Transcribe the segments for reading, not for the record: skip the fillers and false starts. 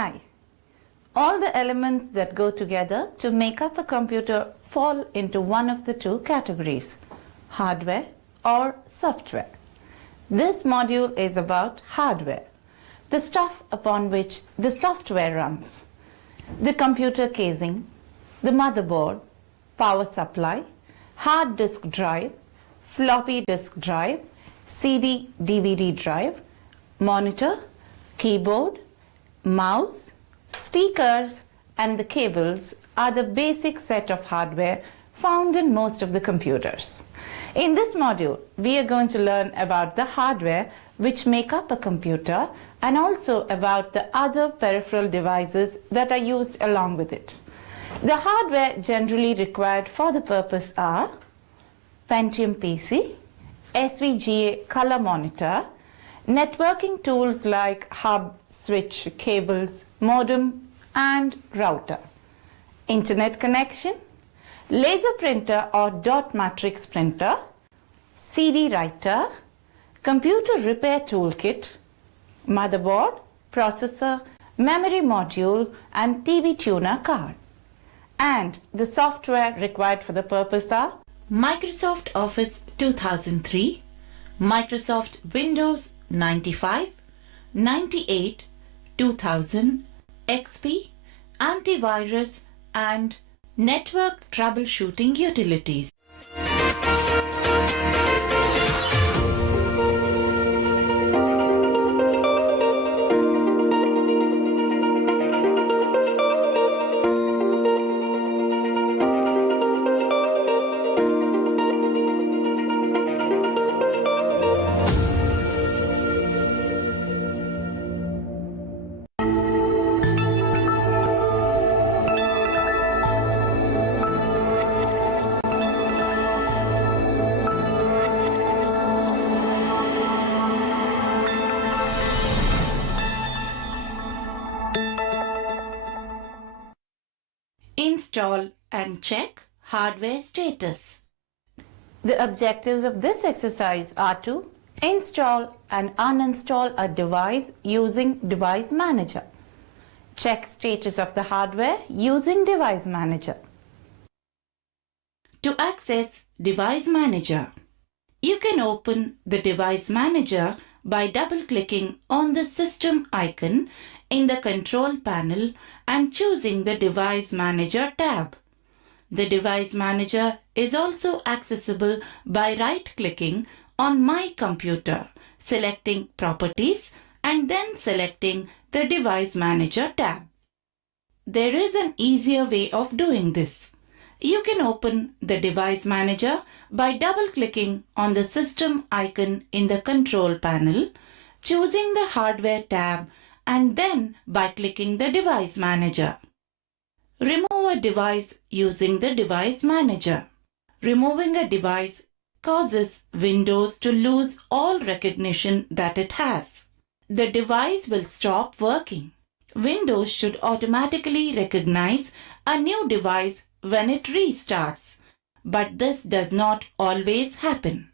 Hi. All the elements that go together to make up a computer fall into one of the two categories, hardware or software. This module is about hardware, the stuff upon which the software runs. The computer casing, the motherboard, power supply, hard disk drive, floppy disk drive, CD/DVD drive, monitor, keyboard, mouse, speakers, and the cables are the basic set of hardware found in most of the computers. In this module, we are going to learn about the hardware which make up a computer and also about the other peripheral devices that are used along with it. The hardware generally required for the purpose are Pentium PC, SVGA color monitor, networking tools like hub, switch, cables, modem, and router, internet connection, laser printer or dot matrix printer, CD writer, computer repair toolkit, motherboard, processor, memory module, and TV tuner card. And the software required for the purpose are Microsoft Office 2003, Microsoft Windows 95, 98, 2000, XP, antivirus, and network troubleshooting utilities. Install and check hardware status. The objectives of this exercise are to install and uninstall a device using Device Manager. Check status of the hardware using Device Manager. To access Device Manager, you can open the Device Manager by double-clicking on the System icon in the Control panel and choosing the Device Manager tab. The Device Manager is also accessible by right-clicking on My Computer, selecting Properties, and then selecting the Device Manager tab. There is an easier way of doing this. You can open the Device Manager by double-clicking on the System icon in the Control panel, choosing the Hardware tab, and then by clicking the Device Manager. Remove a device using the Device Manager. Removing a device causes Windows to lose all recognition that it has. The device will stop working. Windows should automatically recognize a new device when it restarts, but this does not always happen.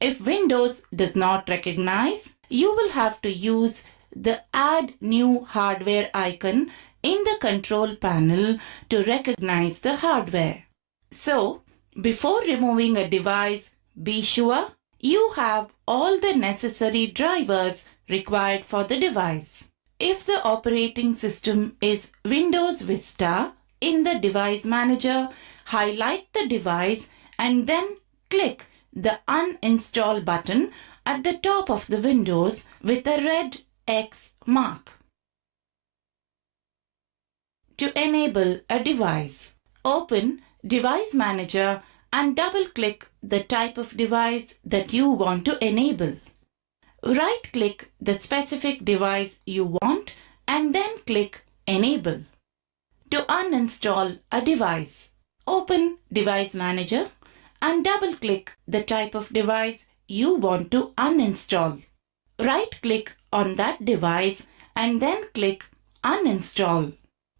If Windows does not recognize, you will have to use the Add New Hardware icon in the Control panel to recognize the hardware. So, before removing a device, be sure you have all the necessary drivers required for the device. If the operating system is Windows Vista, in the Device Manager, highlight the device and then click the Uninstall button at the top of the Windows with a red X mark. To enable a device, open Device Manager and double-click the type of device that you want to enable. Right-click the specific device you want and then click Enable. To uninstall a device, open Device Manager and double-click the type of device you want to uninstall. Right-click on that device and then click Uninstall.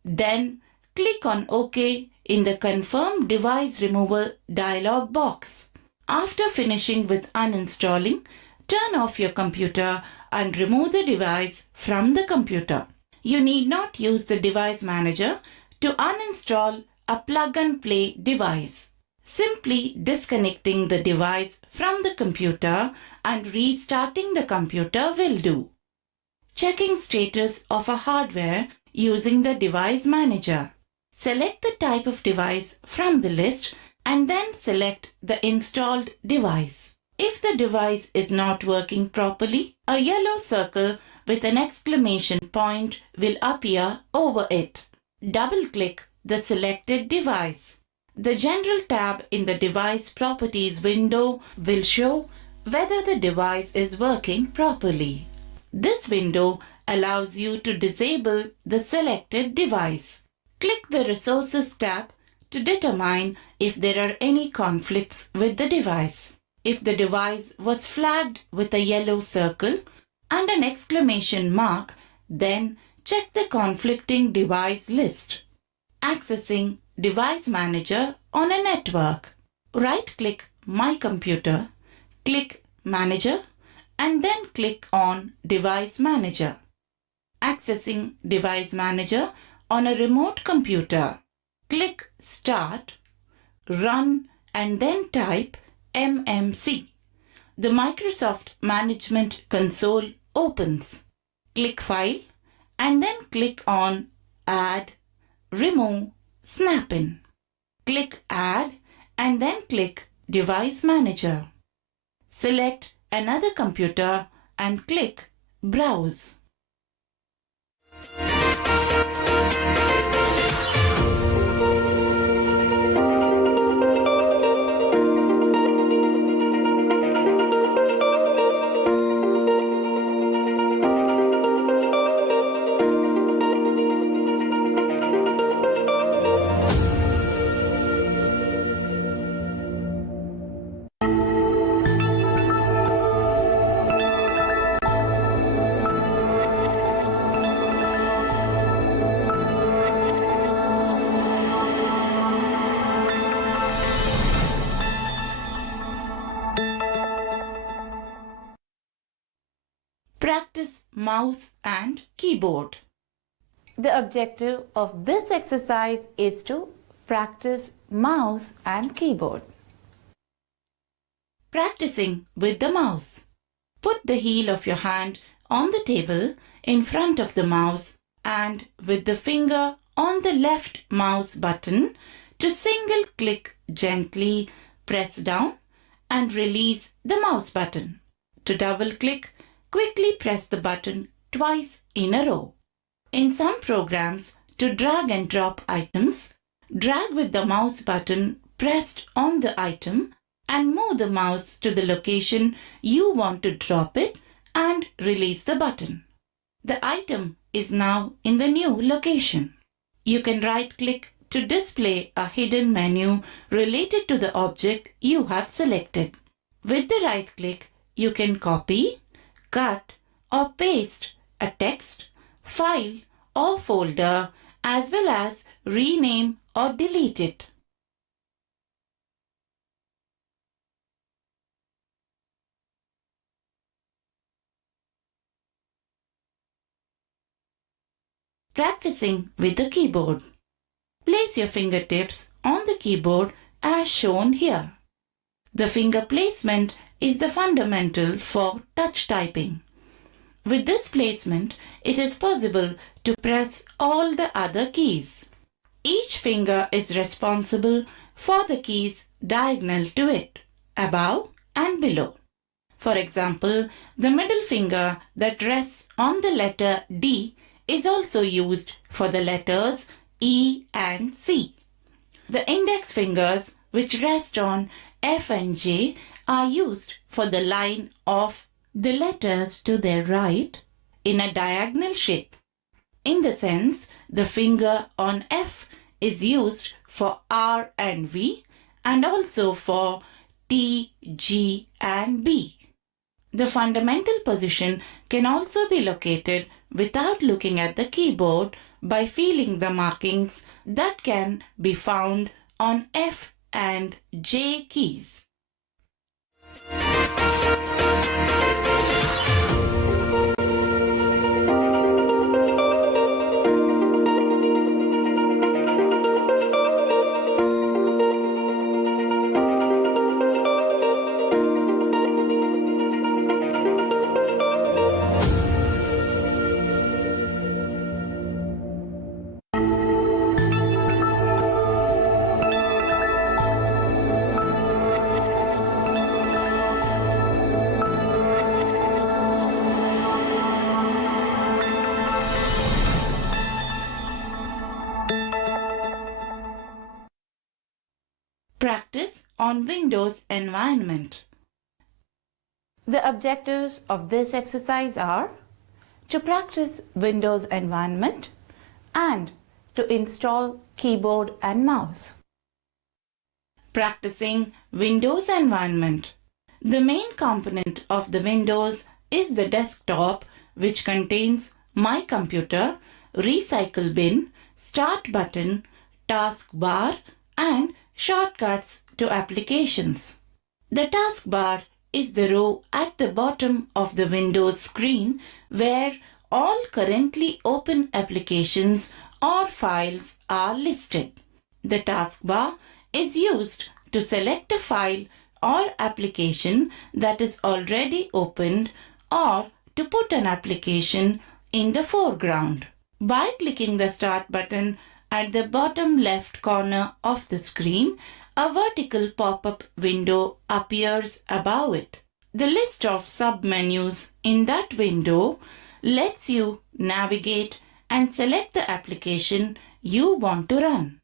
Then click on OK in the Confirm Device Removal dialog box. After finishing with uninstalling, turn off your computer and remove the device from the computer. You need not use the device manager to uninstall a plug-and-play device. Simply disconnecting the device from the computer and restarting the computer will do. Checking status of a hardware using the device manager. Select the type of device from the list and then select the installed device. If the device is not working properly, a yellow circle with an exclamation point will appear over it. Double-click the selected device. The General tab in the Device Properties window will show whether the device is working properly. This window allows you to disable the selected device. Click the Resources tab to determine if there are any conflicts with the device. If the device was flagged with a yellow circle and an exclamation mark, then check the conflicting device list. Accessing Device Manager on a network. Right-click My Computer, click Manager, and then click on Device Manager. Accessing Device Manager on a remote computer. Click Start, Run, and then type MMC. The Microsoft Management Console opens. Click File and then click on Add, Remove, Snap in. Click Add and then click Device Manager. Select another computer and click Browse. Practice mouse and keyboard. The objective of this exercise is to practice mouse and keyboard. Practicing with the mouse. Put the heel of your hand on the table in front of the mouse and with the finger on the left mouse button to single click gently press down and release the mouse button. To double click, quickly press the button twice in a row. In some programs, to drag and drop items, drag with the mouse button pressed on the item and move the mouse to the location you want to drop it and release the button. The item is now in the new location. You can right-click to display a hidden menu related to the object you have selected. With the right-click, you can copy, cut or paste a text, file or folder as well as rename or delete it. Practicing with the keyboard. Place your fingertips on the keyboard as shown here. The finger placement is the fundamental for touch typing. With this placement, it is possible to press all the other keys. Each finger is responsible for the keys diagonal to it, above and below. For example, the middle finger that rests on the letter D is also used for the letters E and C. The index fingers which rest on F and J are used for the line of the letters to their right in a diagonal shape. In the sense, the finger on F is used for R and V and also for T, G and B. The fundamental position can also be located without looking at the keyboard by feeling the markings that can be found on F and J keys. Practice on Windows environment. The objectives of this exercise are to practice Windows environment and to install keyboard and mouse. Practicing Windows environment. The main component of the Windows is the desktop, which contains My Computer, Recycle Bin, Start button, Taskbar, and shortcuts to applications. The taskbar is the row at the bottom of the Windows screen where all currently open applications or files are listed. The taskbar is used to select a file or application that is already opened or to put an application in the foreground. By clicking the Start button at the bottom left corner of the screen, a vertical pop-up window appears above it. The list of submenus in that window lets you navigate and select the application you want to run.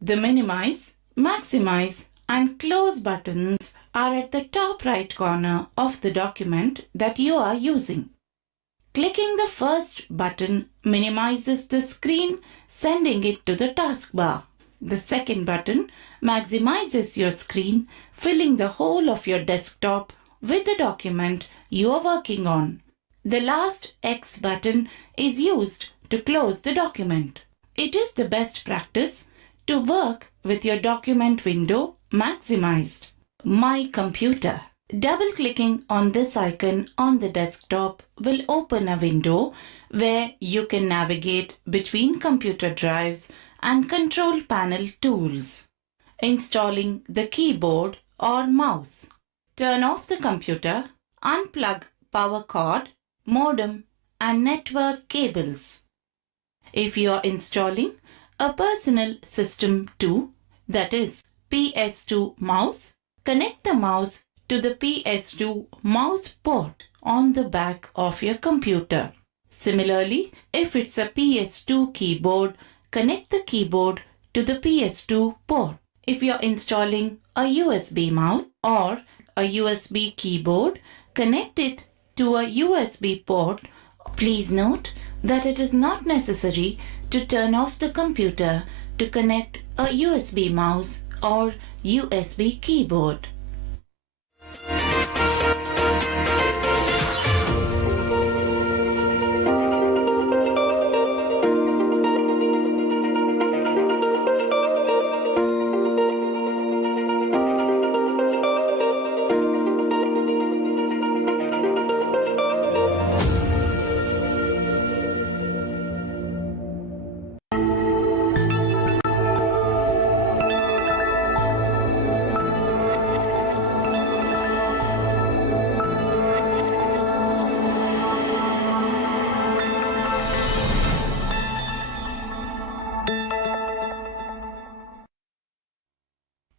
The minimize, maximize, and close buttons are at the top right corner of the document that you are using. Clicking the first button minimizes the screen, sending it to the taskbar. The second button maximizes your screen, filling the whole of your desktop with the document you are working on. The last X button is used to close the document. It is the best practice to work with your document window maximized. My Computer. Double-clicking on this icon on the desktop will open a window where you can navigate between computer drives and control panel tools. Installing the keyboard or mouse. Turn off the computer, unplug power cord, modem, and network cables. If you are installing a personal system 2, that is PS2 mouse, connect the mouse to the PS2 mouse port on the back of your computer. Similarly, if it's a PS2 keyboard, connect the keyboard to the PS2 port. If you're installing a USB mouse or a USB keyboard, connect it to a USB port. Please note that it is not necessary to turn off the computer to connect a USB mouse or USB keyboard.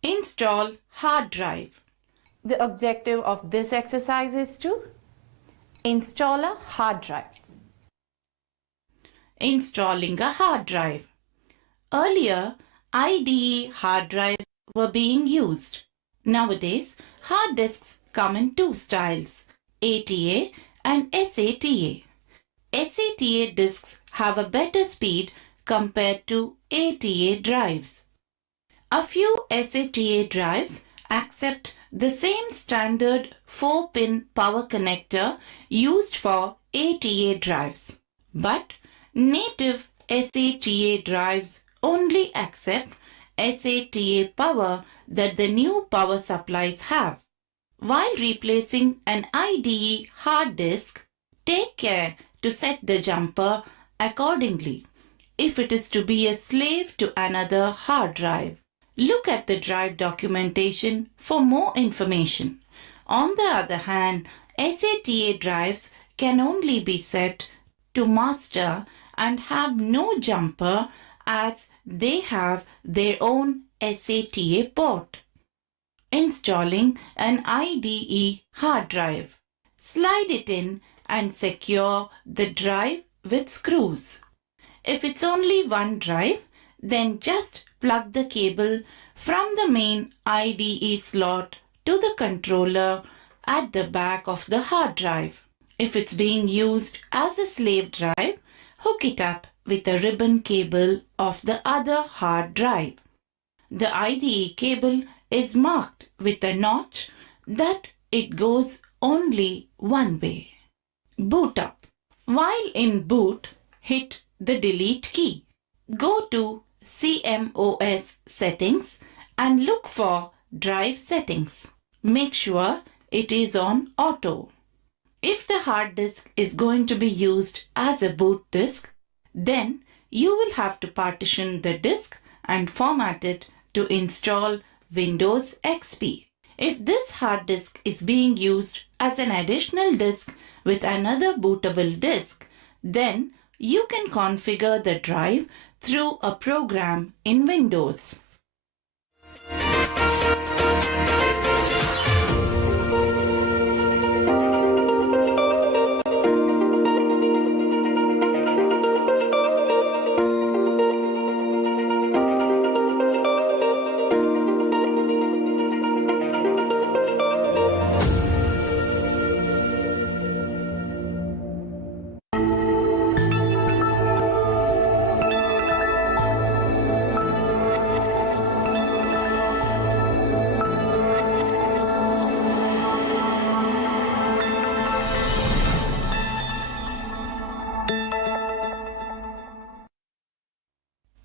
Install hard drive. The objective of this exercise is to install a hard drive. Installing a hard drive. Earlier, IDE hard drives were being used. Nowadays, hard disks come in two styles, ATA and SATA. SATA disks have a better speed compared to ATA drives. A few SATA drives accept the same standard 4-pin power connector used for ATA drives. But native SATA drives only accept SATA power that the new power supplies have. While replacing an IDE hard disk, take care to set the jumper accordingly if it is to be a slave to another hard drive. Look at the drive documentation for more information. On the other hand, SATA drives can only be set to master and have no jumper as they have their own SATA port. Installing an IDE hard drive. Slide it in and secure the drive with screws. If it's only one drive, then just plug the cable from the main IDE slot to the controller at the back of the hard drive. If it's being used as a slave drive, hook it up with a ribbon cable of the other hard drive. The IDE cable is marked with a notch that it goes only one way. Boot up. While in boot, hit the delete key. Go to CMOS settings and look for drive settings. Make sure it is on auto. If the hard disk is going to be used as a boot disk, then you will have to partition the disk and format it to install Windows XP. If this hard disk is being used as an additional disk with another bootable disk, then you can configure the drive through a program in Windows.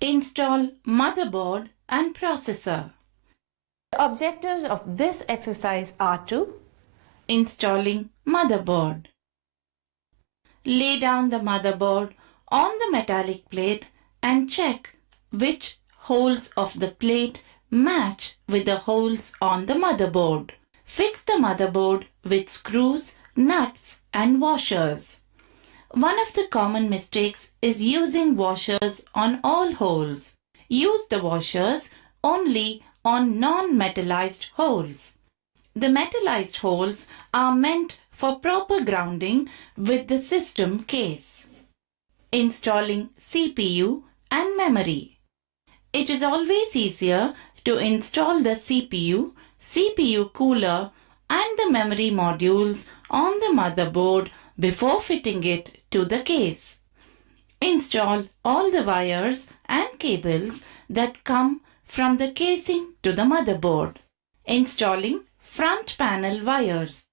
Install motherboard and processor. The objectives of this exercise are to installing motherboard. Lay down the motherboard on the metallic plate and check which holes of the plate match with the holes on the motherboard. Fix the motherboard with screws, nuts and washers. One of the common mistakes is using washers on all holes. Use the washers only on non-metallized holes. The metallized holes are meant for proper grounding with the system case. Installing CPU and memory. It is always easier to install the CPU cooler and the memory modules on the motherboard before fitting it to the case. Install all the wires and cables that come from the casing to the motherboard. Installing front panel wires.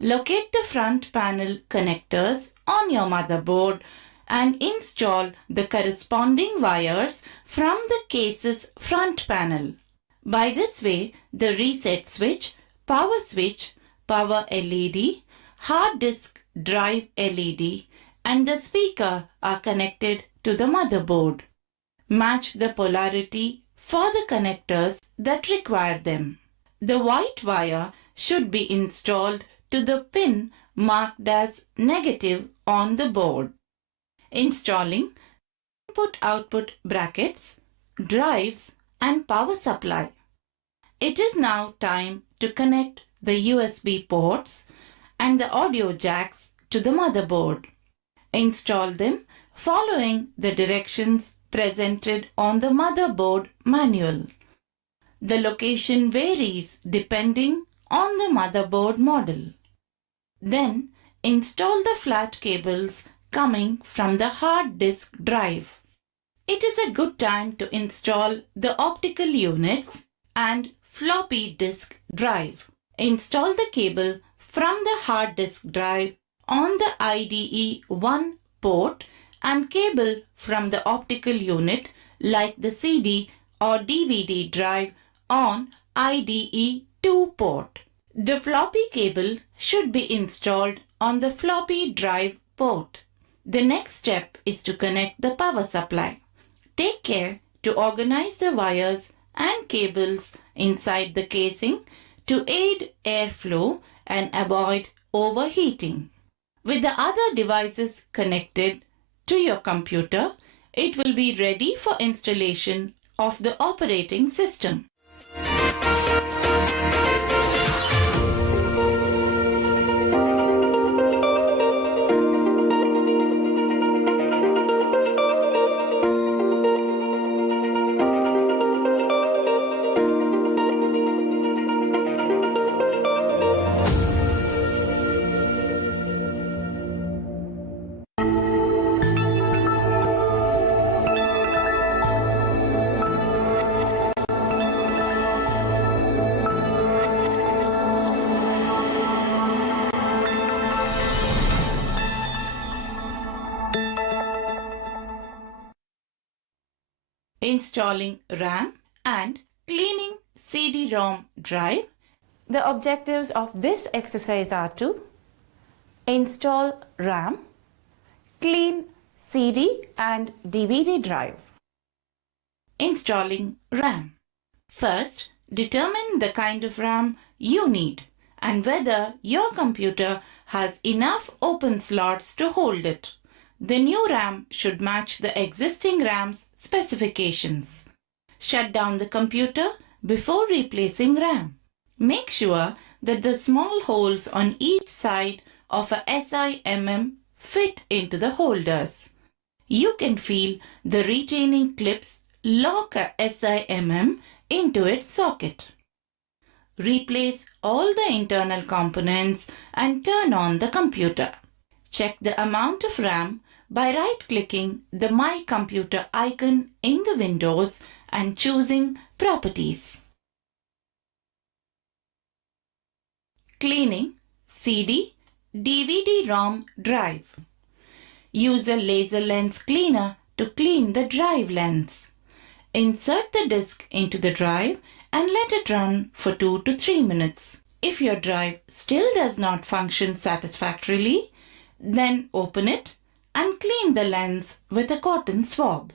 Locate the front panel connectors on your motherboard and install the corresponding wires from the case's front panel. By this way, the reset switch, power LED, hard disk drive LED and the speaker are connected to the motherboard. Match the polarity for the connectors that require them. The white wire should be installed to the pin marked as negative on the board. Installing input-output brackets, drives and power supply. It is now time to connect the USB ports and the audio jacks to the motherboard. Install them following the directions presented on the motherboard manual. The location varies depending on the motherboard model. Then install the flat cables coming from the hard disk drive. It is a good time to install the optical units and floppy disk drive. Install the cable from the hard disk drive on the IDE 1 port and cable from the optical unit like the CD or DVD drive on IDE 2 port. The floppy cable should be installed on the floppy drive port. The next step is to connect the power supply. Take care to organize the wires and cables inside the casing to aid airflow and avoid overheating. With the other devices connected to your computer, it will be ready for installation of the operating system. installing RAM, and cleaning CD-ROM drive. The objectives of this exercise are to install RAM, clean CD and DVD drive. Installing RAM. First, determine the kind of RAM you need and whether your computer has enough open slots to hold it. The new RAM should match the existing RAM's specifications. Shut down the computer before replacing RAM. Make sure that the small holes on each side of a SIMM fit into the holders. You can feel the retaining clips lock a SIMM into its socket. Replace all the internal components and turn on the computer. Check the amount of RAM by right-clicking the My Computer icon in the Windows and choosing Properties. Cleaning CD, DVD-ROM drive. Use a laser lens cleaner to clean the drive lens. Insert the disk into the drive and let it run for 2 to 3 minutes. If your drive still does not function satisfactorily, then open it and clean the lens with a cotton swab.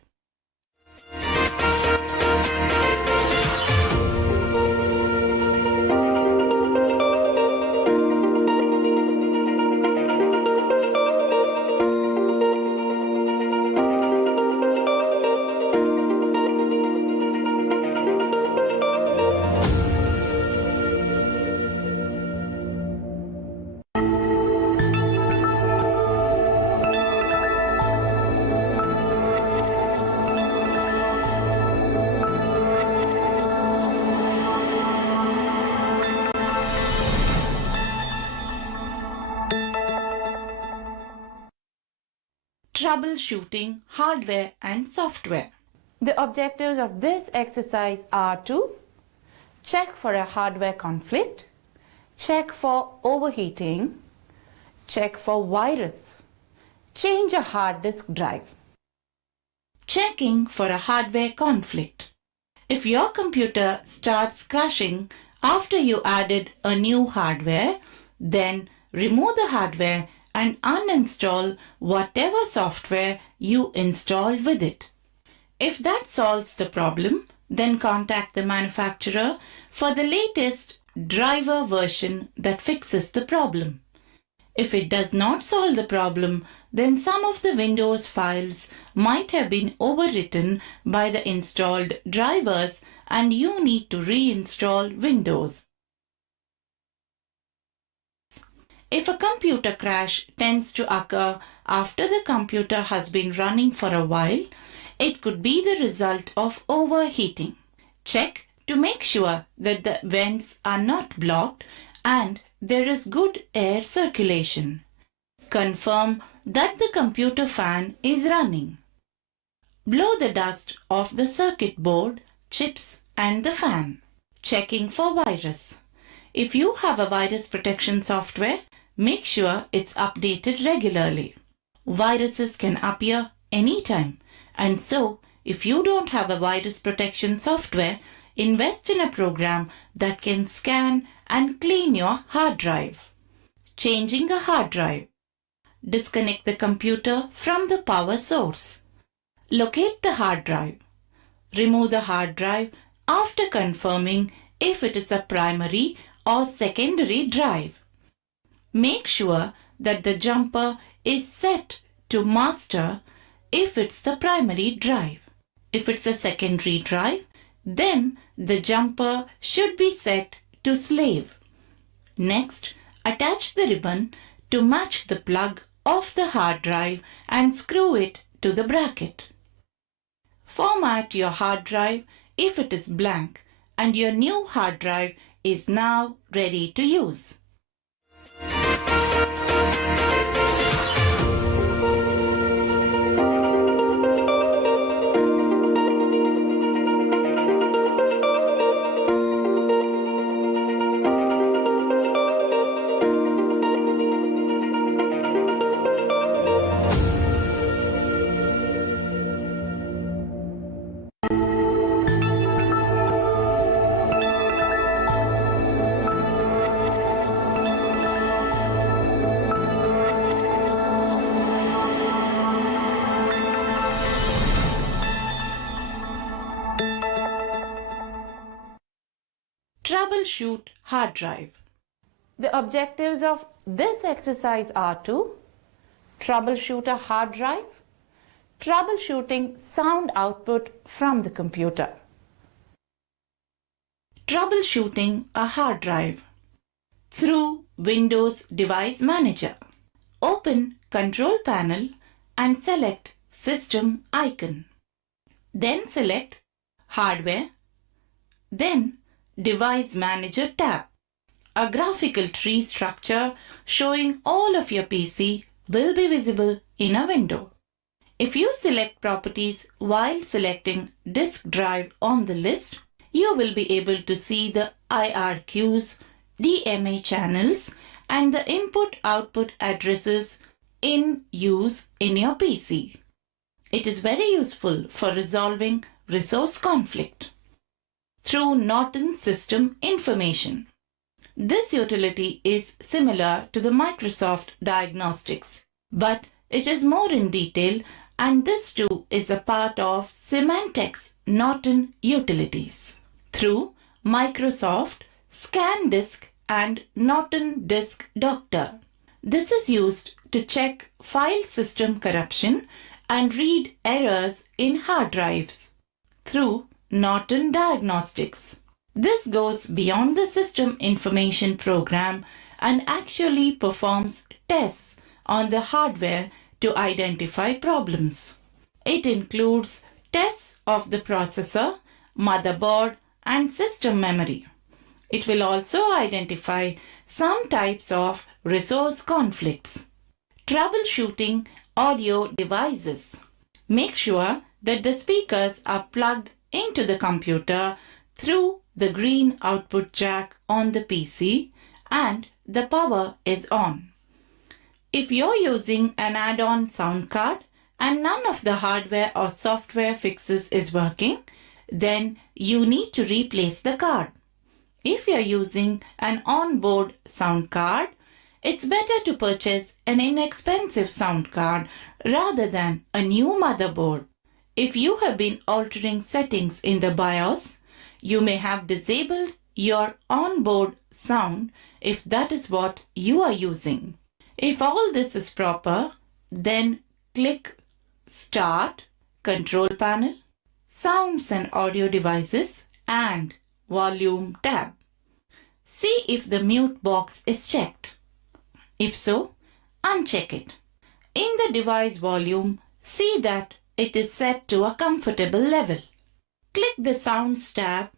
Troubleshooting hardware and software. The objectives of this exercise are to check for a hardware conflict, check for overheating, check for virus, change a hard disk drive. Checking for a hardware conflict. If your computer starts crashing after you added a new hardware, then remove the hardware and uninstall whatever software you installed with it. If that solves the problem, then contact the manufacturer for the latest driver version that fixes the problem. If it does not solve the problem, then some of the Windows files might have been overwritten by the installed drivers and you need to reinstall Windows. If a computer crash tends to occur after the computer has been running for a while, it could be the result of overheating. Check to make sure that the vents are not blocked and there is good air circulation. Confirm that the computer fan is running. Blow the dust off the circuit board, chips and the fan. Checking for virus. If you have a virus protection software, make sure it's updated regularly. Viruses can appear anytime, and so if you don't have a virus protection software, invest in a program that can scan and clean your hard drive. Changing a hard drive. Disconnect the computer from the power source. Locate the hard drive. Remove the hard drive after confirming if it is a primary or secondary drive. Make sure that the jumper is set to master if it's the primary drive. If it's a secondary drive, then the jumper should be set to slave. Next, attach the ribbon to match the plug of the hard drive and screw it to the bracket. Format your hard drive if it is blank and your new hard drive is now ready to use. troubleshoot hard drive. The objectives of this exercise are to troubleshoot a hard drive, troubleshooting sound output from the computer. Troubleshooting a hard drive through Windows Device Manager. Open Control Panel and select System icon. Then select Hardware, then Device Manager tab. A graphical tree structure showing all of your PC will be visible in a window. If you select Properties while selecting Disk Drive on the list, you will be able to see the IRQs, DMA channels, and the input-output addresses in use in your PC. It is very useful for resolving resource conflict through Norton System Information. This utility is similar to the Microsoft Diagnostics, but it is more in detail, and this too is a part of Symantec's Norton utilities. Through Microsoft ScanDisk and Norton Disk Doctor. This is used to check file system corruption and read errors in hard drives. Through Norton Diagnostics. This goes beyond the system information program and actually performs tests on the hardware to identify problems. It includes tests of the processor, motherboard, and system memory. It will also identify some types of resource conflicts. Troubleshooting audio devices. Make sure that the speakers are plugged into the computer through the green output jack on the PC and the power is on. If you're using an add-on sound card and none of the hardware or software fixes is working, then you need to replace the card. If you're using an onboard sound card, it's better to purchase an inexpensive sound card rather than a new motherboard. If you have been altering settings in the BIOS, you may have disabled your onboard sound if that is what you are using. If all this is proper, then click Start, Control Panel, Sounds and Audio Devices, and Volume tab. See if the mute box is checked. If so, uncheck it. In the device volume, see that it is set to a comfortable level. Click the Sounds tab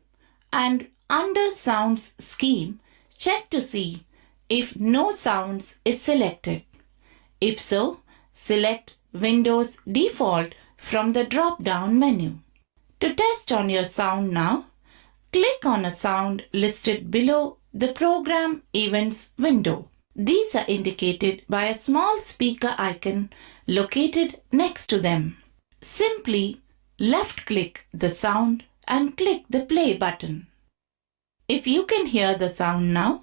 and under Sounds scheme, check to see if no sounds is selected. If so, select Windows Default from the drop-down menu. To test on your sound now, click on a sound listed below the Program Events window. These are indicated by a small speaker icon located next to them. Simply left-click the sound and click the play button. If you can hear the sound now,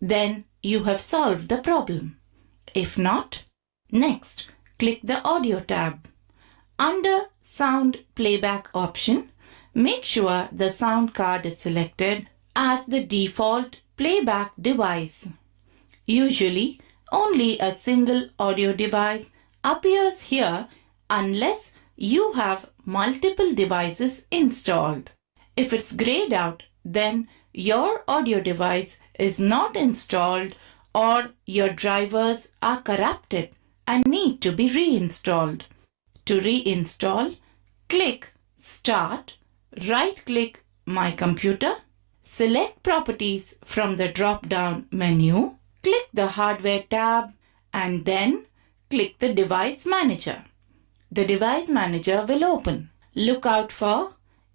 then you have solved the problem. If not, next, click the Audio tab. Under Sound Playback option, make sure the sound card is selected as the default playback device. Usually, only a single audio device appears here unless you have multiple devices installed. If it's grayed out, then your audio device is not installed or your drivers are corrupted and need to be reinstalled. To reinstall, click Start, right-click My Computer, select Properties from the drop-down menu, click the Hardware tab, and then click the Device Manager. The Device Manager will open. Look out for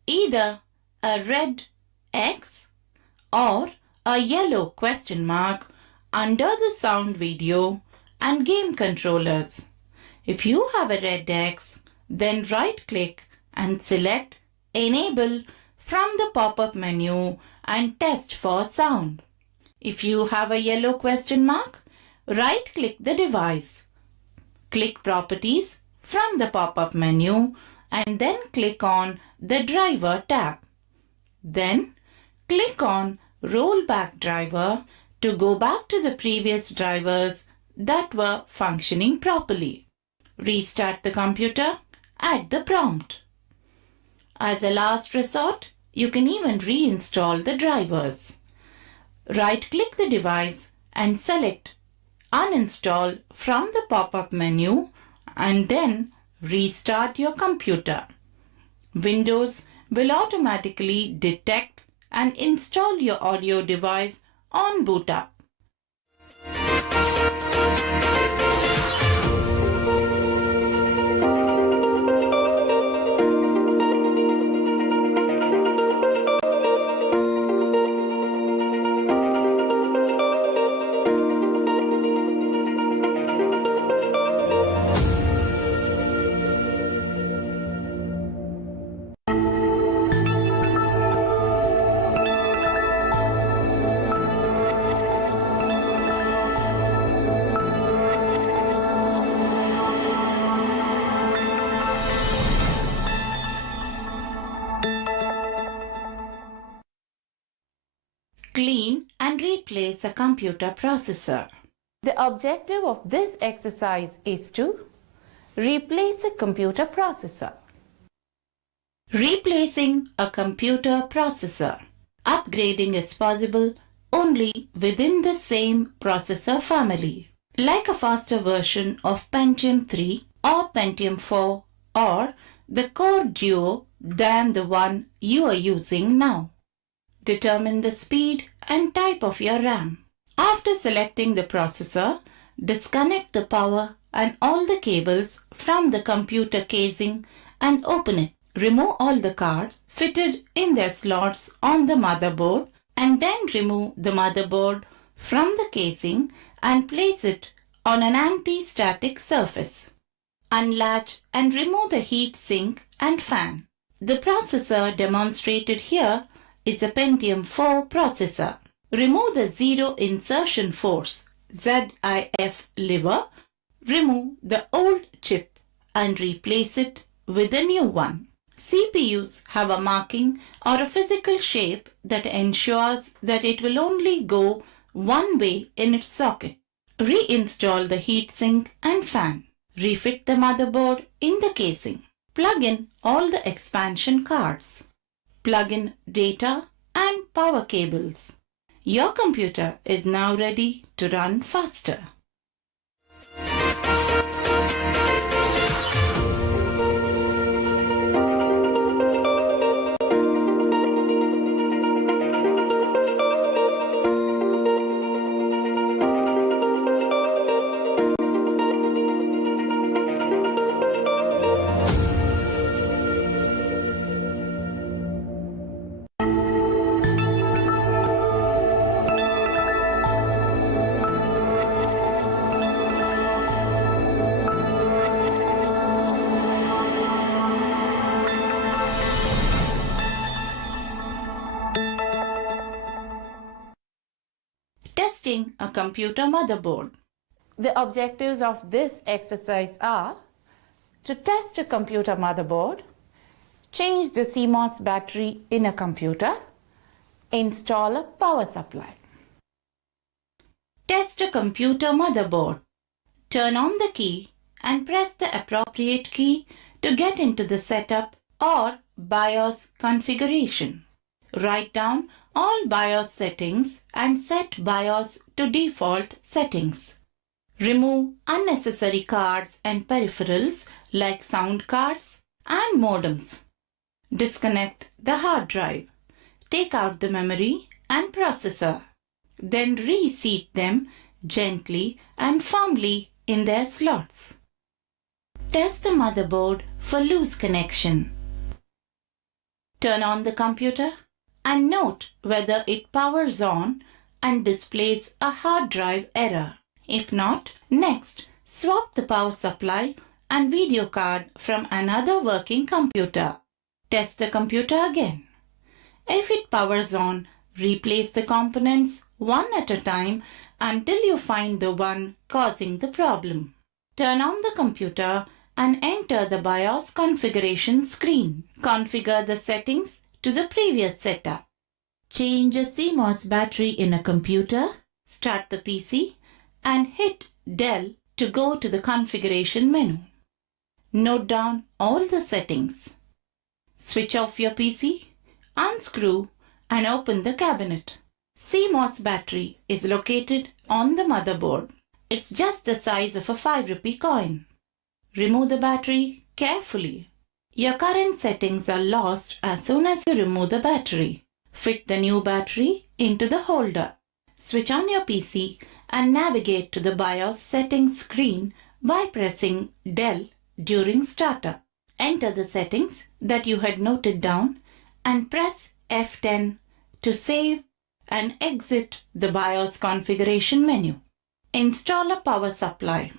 either a red X or a yellow question mark under the sound video and game controllers. If you have a red X, then right-click and select Enable from the pop-up menu and test for sound. If you have a yellow question mark, right-click the device. Click Properties from the pop-up menu and then click on the Driver tab. Then click on rollback driver to go back to the previous drivers that were functioning properly. Restart the computer at the prompt. As a last resort, you can even reinstall the drivers. Right-click the device and select Uninstall from the pop-up menu and then restart your computer. Windows will automatically detect and install your audio device on boot up. Clean and replace a computer processor. The objective of this exercise is to replace a computer processor. Replacing a computer processor. Upgrading is possible only within the same processor family, like a faster version of Pentium 3 or Pentium 4 or the Core Duo than the one you are using now. Determine the speed and type of your RAM. After selecting the processor, disconnect the power and all the cables from the computer casing and open it. Remove all the cards fitted in their slots on the motherboard and then remove the motherboard from the casing and place it on an anti-static surface. Unlatch and remove the heat sink and fan. The processor demonstrated here is a Pentium 4 processor. Remove the zero insertion force ZIF lever, remove the old chip and replace it with a new one. CPUs have a marking or a physical shape that ensures that it will only go one way in its socket. Reinstall the heatsink and fan. Refit the motherboard in the casing. Plug in all the expansion cards. Plug in data and power cables. Your computer is now ready to run faster. Testing a computer motherboard. The objectives of this exercise are to test a computer motherboard, change the CMOS battery in a computer, install a power supply. Test a computer motherboard. Turn on the key and press the appropriate key to get into the setup or BIOS configuration. Write down all BIOS settings and set BIOS to default settings. Remove unnecessary cards and peripherals like sound cards and modems. Disconnect the hard drive. Take out the memory and processor. Then reseat them gently and firmly in their slots. Test the motherboard for loose connection. Turn on the computer and note whether it powers on and displays a hard drive error. If not, next swap the power supply and video card from another working computer. Test the computer again. If it powers on, replace the components one at a time until you find the one causing the problem. Turn on the computer and enter the BIOS configuration screen. Configure the settings to the previous setup. Change a CMOS battery in a computer, start the PC, and hit Del to go to the configuration menu. Note down all the settings. Switch off your PC, unscrew, and open the cabinet. CMOS battery is located on the motherboard. It's just the size of a 5 rupee coin. Remove the battery carefully. Your current settings are lost as soon as you remove the battery. Fit the new battery into the holder. Switch on your PC and navigate to the BIOS settings screen by pressing Del during startup. Enter the settings that you had noted down and press F10 to save and exit the BIOS configuration menu. Install a power supply.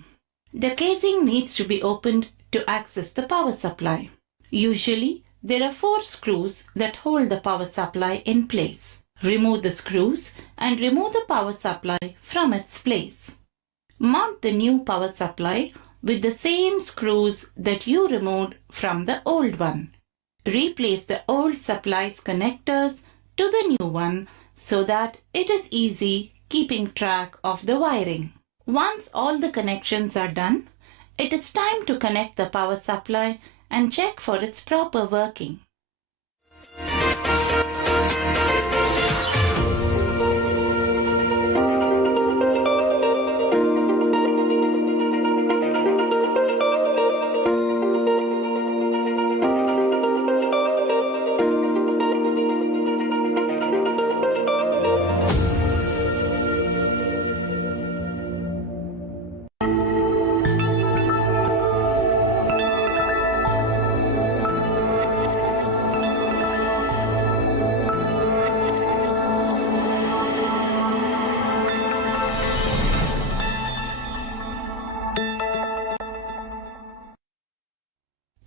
The casing needs to be opened to access the power supply. Usually, there are 4 screws that hold the power supply in place. Remove the screws and remove the power supply from its place. Mount the new power supply with the same screws that you removed from the old one. Replace the old supply's connectors to the new one so that it is easy keeping track of the wiring. Once all the connections are done, it is time to connect the power supply and check for its proper working.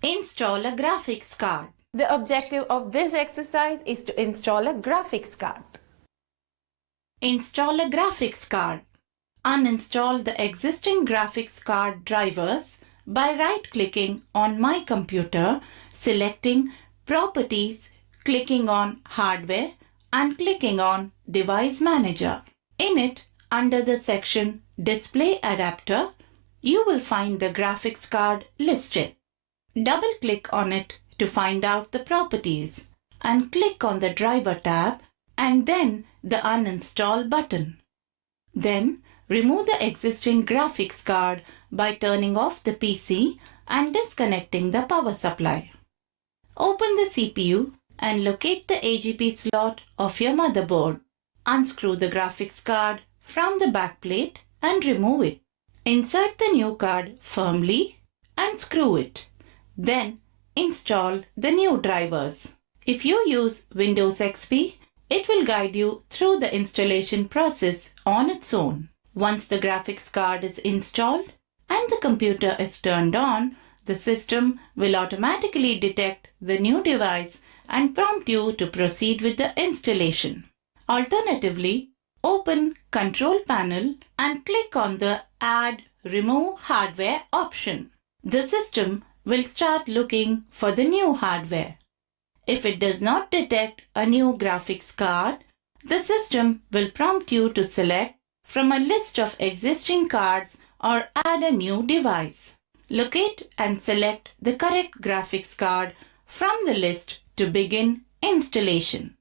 Install a graphics card. The objective of this exercise is to install a graphics card. Install a graphics card. Uninstall the existing graphics card drivers by right-clicking on My Computer, selecting Properties, clicking on Hardware, and clicking on Device Manager. In it, under the section Display Adapter, you will find the graphics card listed. Double-click on it to find out the properties and click on the Driver tab and then the Uninstall button. Then remove the existing graphics card by turning off the PC and disconnecting the power supply. Open the CPU and locate the AGP slot of your motherboard. Unscrew the graphics card from the backplate and remove it. Insert the new card firmly and screw it. Then install the new drivers. If you use Windows XP, it will guide you through the installation process on its own. Once the graphics card is installed and the computer is turned on, the system will automatically detect the new device and prompt you to proceed with the installation. Alternatively, open Control Panel and click on the Add Remove Hardware option. The system will start looking for the new hardware. If it does not detect a new graphics card, the system will prompt you to select from a list of existing cards or add a new device. Locate and select the correct graphics card from the list to begin installation.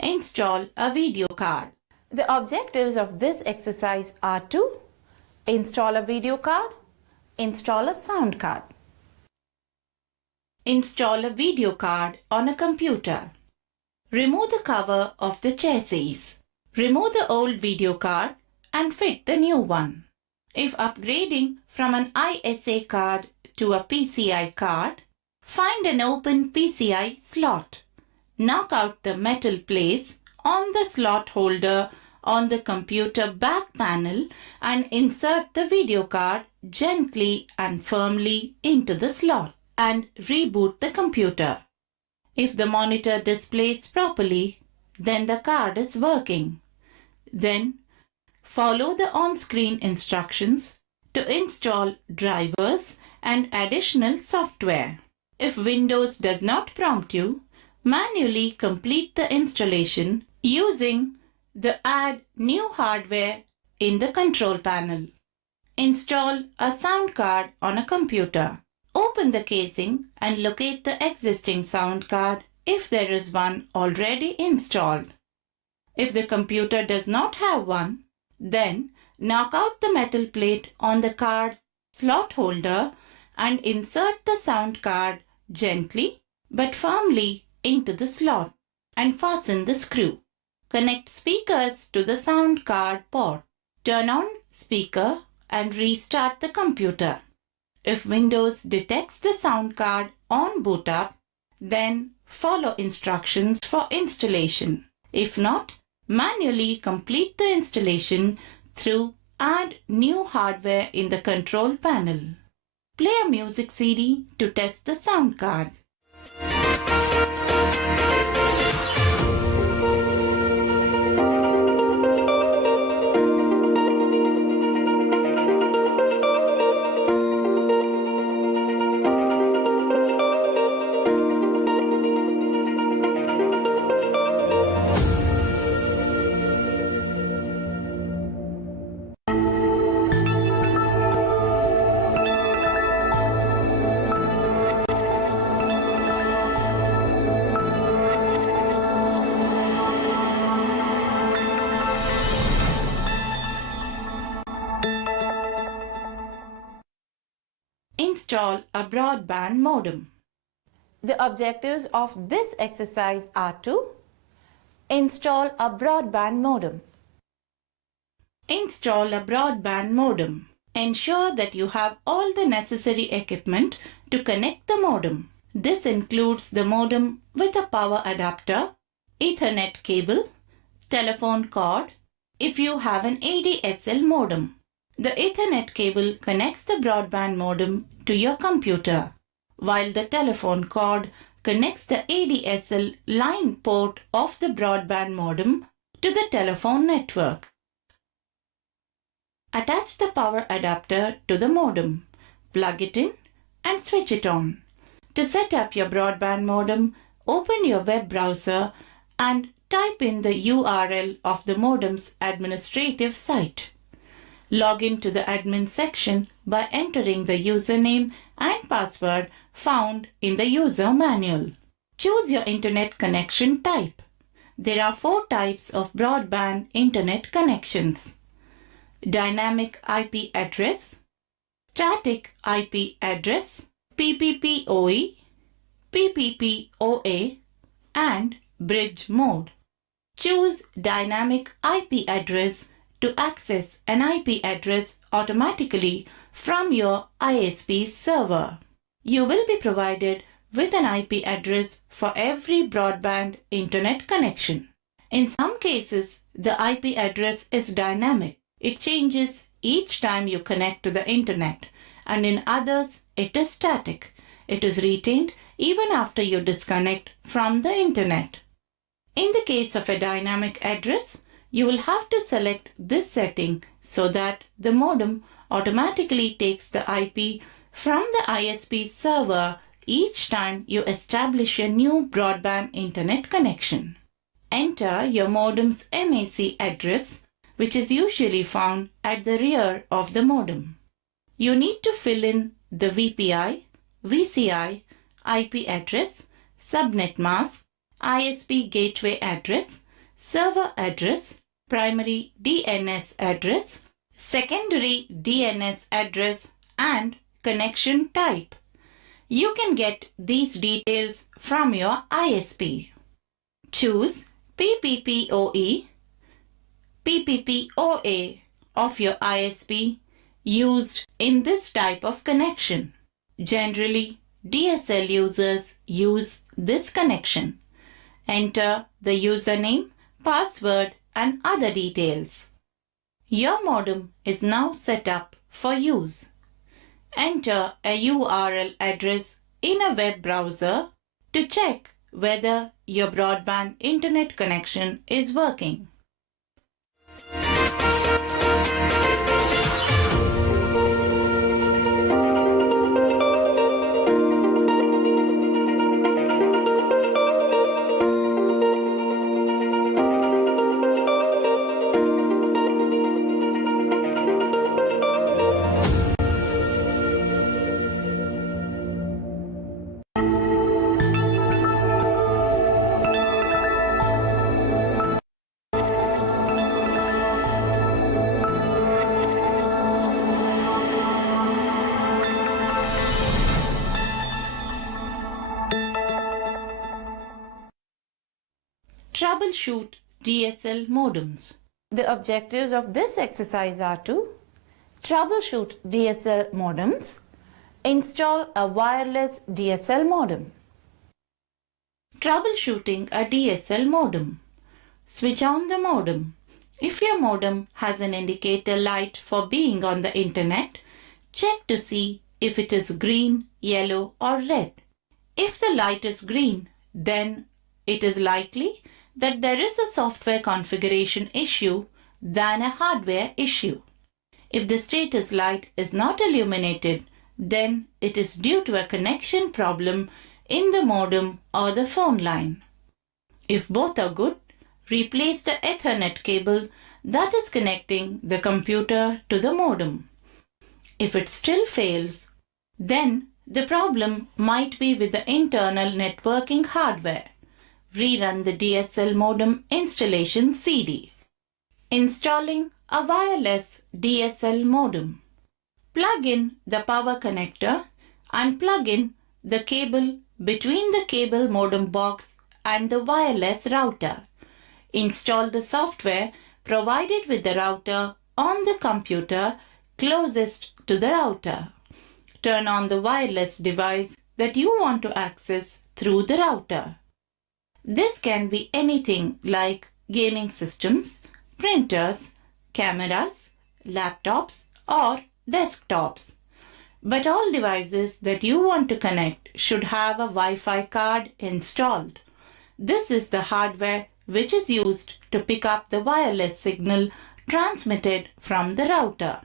Install a video card. The objectives of this exercise are to install a video card, install a sound card. Install a video card on a computer. Remove the cover of the chassis. Remove the old video card and fit the new one. If upgrading from an ISA card to a PCI card, find an open PCI slot. Knock out the metal place on the slot holder on the computer back panel and insert the video card gently and firmly into the slot and reboot the computer. If the monitor displays properly, then the card is working. Then follow the on-screen instructions to install drivers and additional software. If Windows does not prompt you, manually complete the installation using the Add New Hardware in the control panel. Install a sound card on a computer. Open the casing and locate the existing sound card if there is one already installed. If the computer does not have one, then knock out the metal plate on the card slot holder and insert the sound card gently but firmly into the slot and fasten the screw. Connect speakers to the sound card port. Turn on speaker and restart the computer. If Windows detects the sound card on boot up, then follow instructions for installation. If not, manually complete the installation through Add New Hardware in the control panel. Play a music CD to test the sound card. Install a broadband modem. The objectives of this exercise are to install a broadband modem. Install a broadband modem. Ensure that you have all the necessary equipment to connect the modem. This includes the modem with a power adapter, Ethernet cable, telephone cord, if you have an ADSL modem. The Ethernet cable connects the broadband modem to your computer, while the telephone cord connects the ADSL line port of the broadband modem to the telephone network. Attach the power adapter to the modem, plug it in and switch it on. To set up your broadband modem, open your web browser and type in the URL of the modem's administrative site. Log in to the admin section by entering the username and password found in the user manual. Choose your internet connection type. There are 4 types of broadband internet connections: dynamic IP address, static IP address, PPPoE, PPPoA, and bridge mode. Choose dynamic IP address to access an IP address automatically from your ISP server. You will be provided with an IP address for every broadband internet connection. In some cases, the IP address is dynamic. It changes each time you connect to the internet, and in others, it is static. It is retained even after you disconnect from the internet. In the case of a dynamic address, you will have to select this setting so that the modem automatically takes the IP from the ISP server each time you establish a new broadband internet connection. Enter your modem's MAC address, which is usually found at the rear of the modem. You need to fill in the VPI, VCI, IP address, subnet mask, ISP gateway address, server address, primary DNS address, secondary DNS address, and connection type. You can get these details from your ISP. Choose PPPoE, PPPoA, of your ISP used in this type of connection. Generally, DSL users use this connection. Enter the username, password, and other details. Your modem is now set up for use. Enter a URL address in a web browser to check whether your broadband internet connection is working. Troubleshoot DSL modems. The objectives of this exercise are to troubleshoot DSL modems, install a wireless DSL modem. Troubleshooting a DSL modem. Switch on the modem. If your modem has an indicator light for being on the internet, check to see if it is green, yellow, or red. If the light is green, then it is likely that there is a software configuration issue than a hardware issue. If the status light is not illuminated, then it is due to a connection problem in the modem or the phone line. If both are good, replace the Ethernet cable that is connecting the computer to the modem. If it still fails, then the problem might be with the internal networking hardware. Rerun the DSL modem installation CD. Installing a wireless DSL modem. Plug in the power connector and plug in the cable between the cable modem box and the wireless router. Install the software provided with the router on the computer closest to the router. Turn on the wireless device that you want to access through the router. This can be anything like gaming systems, printers, cameras, laptops, or desktops. But all devices that you want to connect should have a Wi-Fi card installed. This is the hardware which is used to pick up the wireless signal transmitted from the router.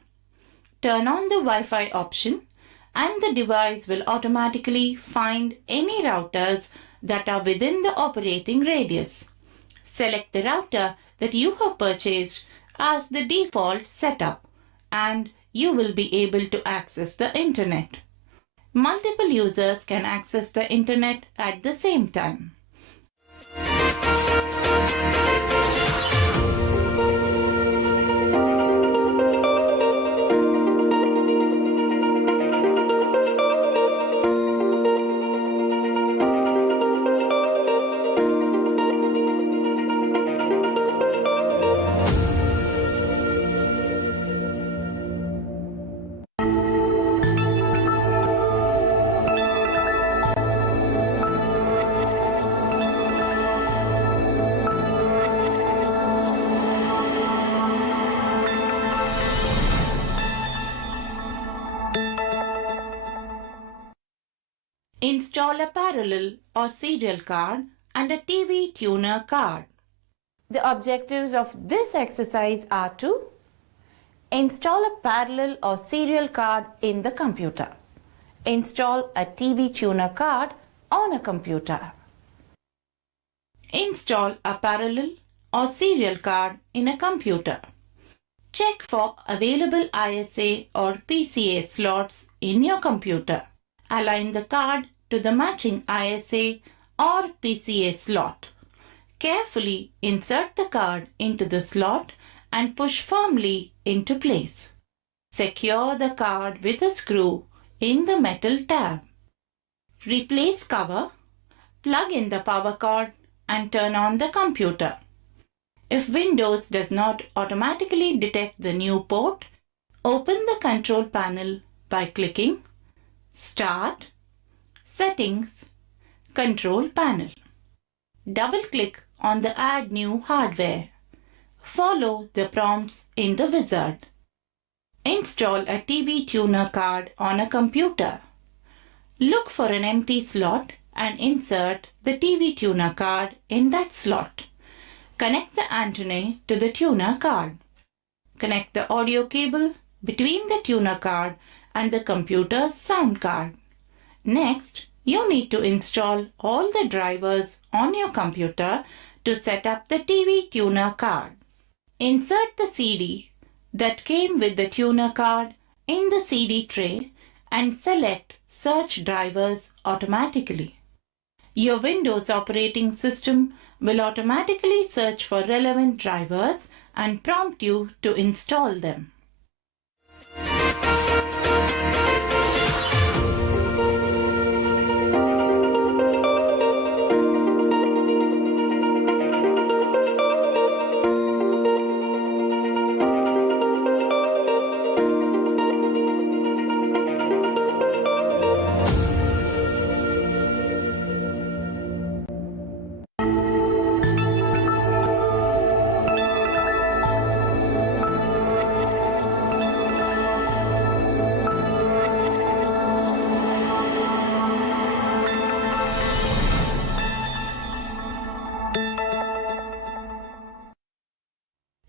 Turn on the Wi-Fi option and the device will automatically find any routers that are within the operating radius. Select the router that you have purchased as the default setup and you will be able to access the internet. Multiple users can access the internet at the same time. Install a parallel or serial card and a TV tuner card. The objectives of this exercise are to install a parallel or serial card in the computer. Install a TV tuner card on a computer. Install a parallel or serial card in a computer. Check for available ISA or PCA slots in your computer. Align the card to the matching ISA or PCA slot. Carefully insert the card into the slot and push firmly into place. Secure the card with a screw in the metal tab. Replace cover, plug in the power cord and turn on the computer. If Windows does not automatically detect the new port, open the control panel by clicking Start, Settings, Control Panel. Double-click on the Add New Hardware. Follow the prompts in the wizard. Install a TV tuner card on a computer. Look for an empty slot and insert the TV tuner card in that slot. Connect the antenna to the tuner card. Connect the audio cable between the tuner card and the computer's sound card. Next, you need to install all the drivers on your computer to set up the TV tuner card. Insert the CD that came with the tuner card in the CD tray and select Search Drivers automatically. Your Windows operating system will automatically search for relevant drivers and prompt you to install them.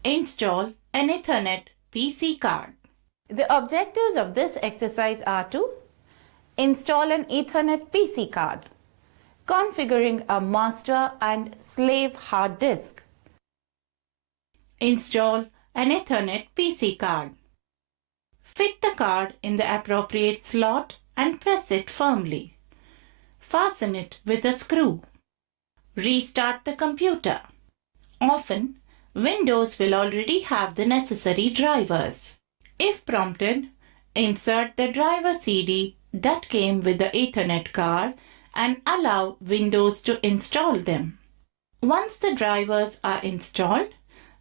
Install an Ethernet PC card. The objectives of this exercise are to install an Ethernet PC card, configuring a master and slave hard disk, Install an Ethernet PC card. Fit the card in the appropriate slot and press it firmly. Fasten it with a screw. Restart the computer. Often, Windows will already have the necessary drivers. If prompted, insert the driver CD that came with the Ethernet card and allow Windows to install them. Once the drivers are installed,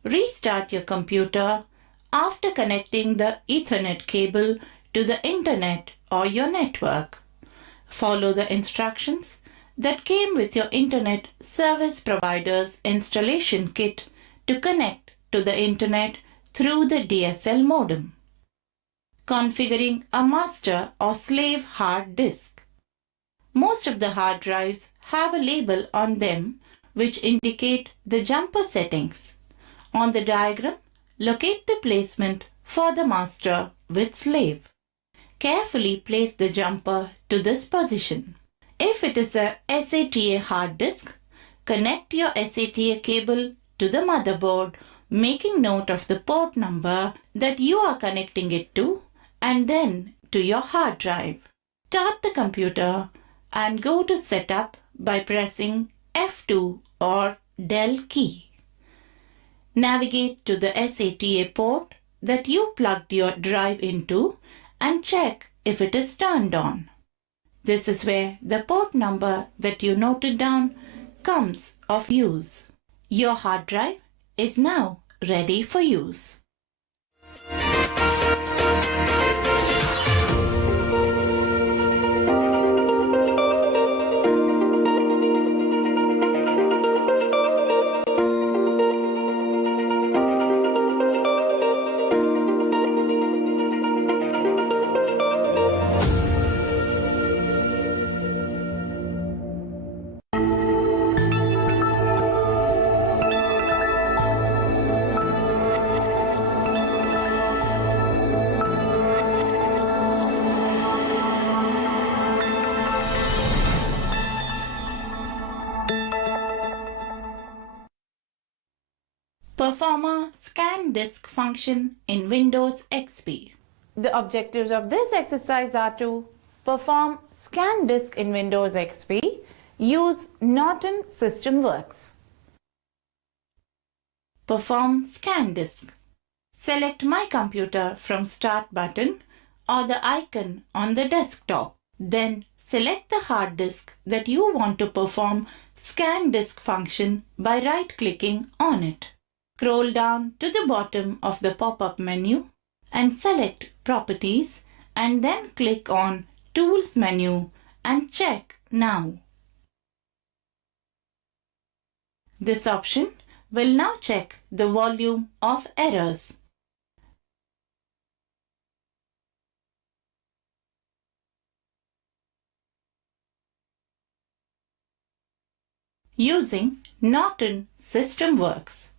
restart your computer after connecting the Ethernet cable to the internet or your network. Follow the instructions that came with your internet service provider's installation kit to connect to the internet through the DSL modem. Configuring a master or slave hard disk. Most of the hard drives have a label on them which indicate the jumper settings. On the diagram, locate the placement for the master with slave. Carefully place the jumper to this position. If it is a SATA hard disk, connect your SATA cable to the motherboard, making note of the port number that you are connecting it to and then to your hard drive. Start the computer and go to Setup by pressing F2 or Del key. Navigate to the SATA port that you plugged your drive into and check if it is turned on. This is where the port number that you noted down comes of use. Your hard drive is now ready for use. Perform a scan disk function in Windows XP. The objectives of this exercise are to perform scan disk in Windows XP, use Norton System Works. Perform scan disk. Select My Computer from Start button or the icon on the desktop. Then select the hard disk that you want to perform scan disk function by right-clicking on it. Scroll down to the bottom of the pop-up menu and select Properties and then click on Tools menu and check Now. This option will now check the volume of errors. Using Norton System Works.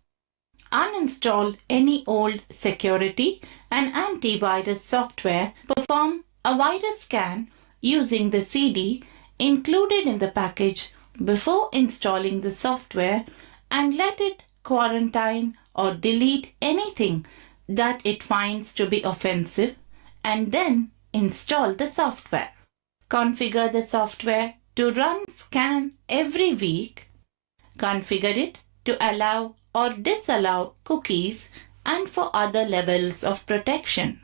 Uninstall any old security and antivirus software. Perform a virus scan using the CD included in the package before installing the software and let it quarantine or delete anything that it finds to be offensive and then install the software. Configure the software to run scan every week. Configure it to allow or disallow cookies and for other levels of protection.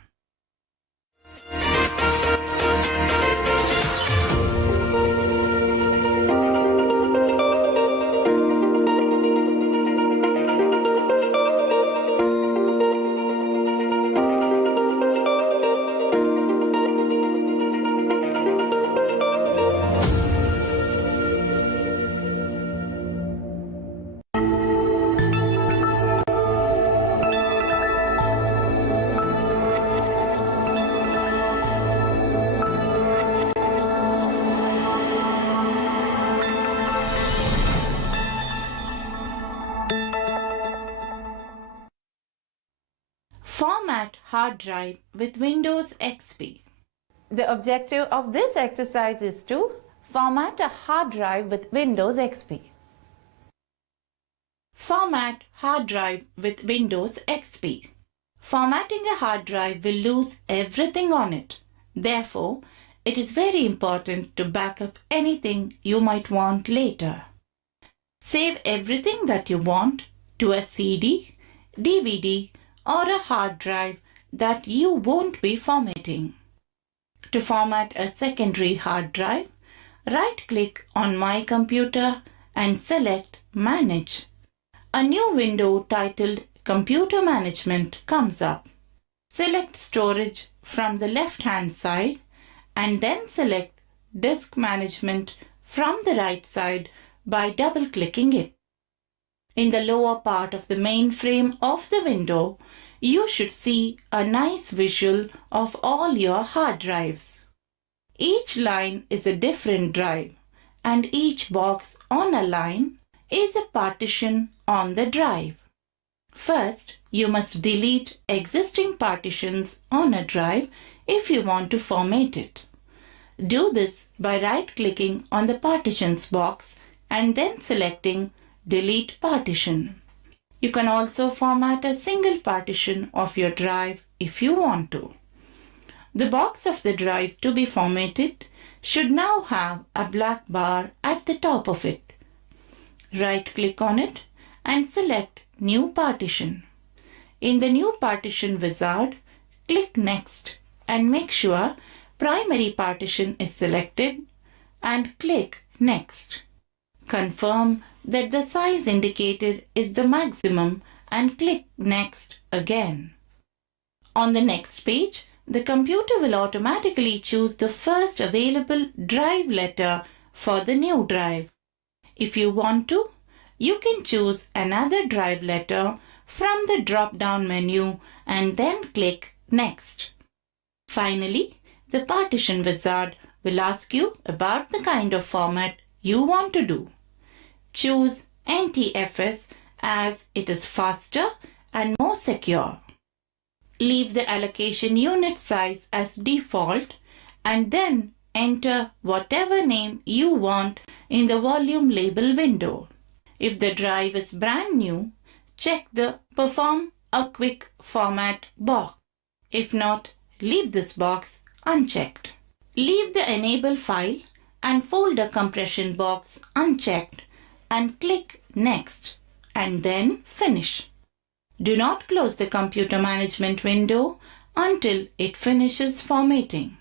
Format hard drive with Windows XP. The objective of this exercise is to format a hard drive with Windows XP. Format hard drive with Windows XP. Formatting a hard drive will lose everything on it. Therefore, it is very important to back up anything you might want later. Save everything that you want to a CD, DVD, or a hard drive that you won't be formatting. To format a secondary hard drive, right-click on My Computer and select Manage. A new window titled Computer Management comes up. Select Storage from the left-hand side and then select Disk Management from the right side by double-clicking it. In the lower part of the main frame of the window, you should see a nice visual of all your hard drives. Each line is a different drive, and each box on a line is a partition on the drive. First, you must delete existing partitions on a drive if you want to format it. Do this by right-clicking on the Partitions box and then selecting Delete Partition. You can also format a single partition of your drive if you want to. The box of the drive to be formatted should now have a black bar at the top of it. Right-click on it and select New Partition. In the New Partition wizard, click Next and make sure Primary Partition is selected and click Next. Confirm that the size indicated is the maximum and click Next again. On the next page, the computer will automatically choose the first available drive letter for the new drive. If you want to, you can choose another drive letter from the drop-down menu and then click Next. Finally, the Partition wizard will ask you about the kind of format you want to do. Choose NTFS as it is faster and more secure. Leave the allocation unit size as default and then enter whatever name you want in the volume label window. If the drive is brand new, check the Perform a Quick Format box. If not, leave this box unchecked. Leave the Enable File and Folder Compression box unchecked and click Next and then Finish. Do not close the Computer Management window until it finishes formatting.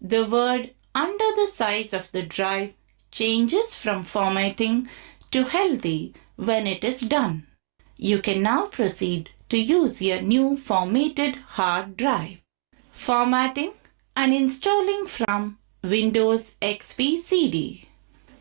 The word under the size of the drive changes from formatting to healthy when it is done. You can now proceed to use your new formatted hard drive. Formatting and installing from Windows XP CD.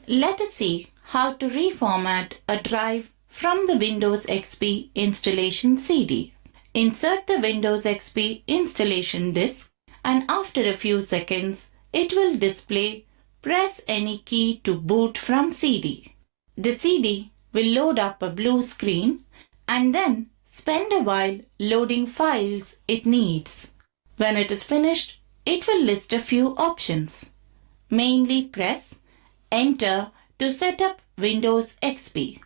Let us see how to reformat a drive from the Windows XP installation CD. Insert the Windows XP installation disk, and after a few seconds it will display "Press any key to boot from CD." The CD will load up a blue screen and then spend a while loading files it needs. When it is finished, it will list a few options. Mainly press Enter to set up Windows XP.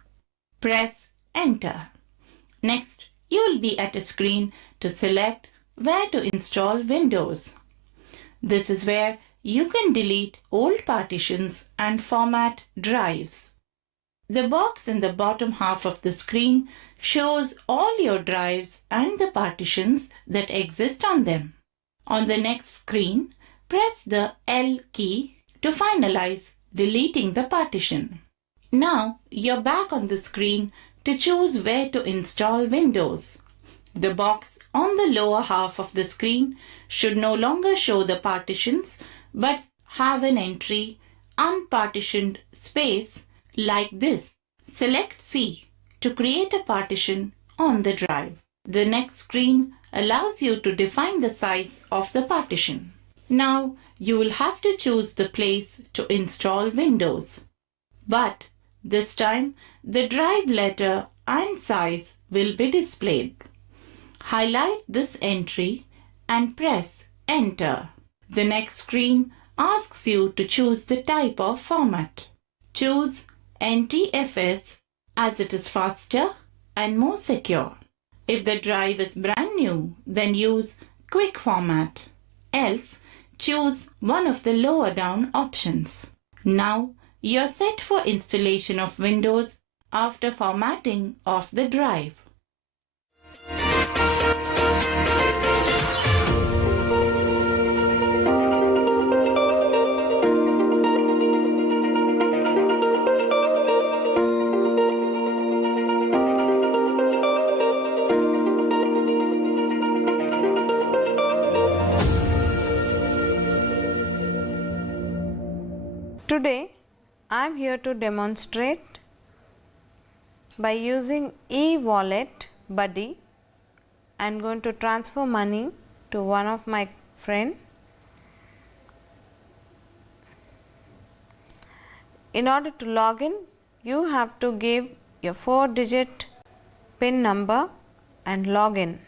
Press Enter. Next, you will be at a screen to select where to install Windows. This is where you can delete old partitions and format drives. The box in the bottom half of the screen shows all your drives and the partitions that exist on them. On the next screen, press the L key to finalize deleting the partition. Now you're back on the screen to choose where to install Windows. The box on the lower half of the screen should no longer show the partitions but have an entry "Unpartitioned space" like this. Select C to create a partition on the drive. The next screen allows you to define the size of the partition. Now you will have to choose the place to install Windows. But this time the drive letter and size will be displayed. Highlight this entry and press Enter. The next screen asks you to choose the type of format. Choose NTFS as it is faster and more secure. If the drive is brand new, then use Quick Format. Else, choose one of the lower down options. Now, you're set for installation of Windows after formatting of the drive. Today I am here to demonstrate by using e-wallet buddy. I am going to transfer money to one of my friend. In order to log in, you have to give your 4-digit PIN number and log in.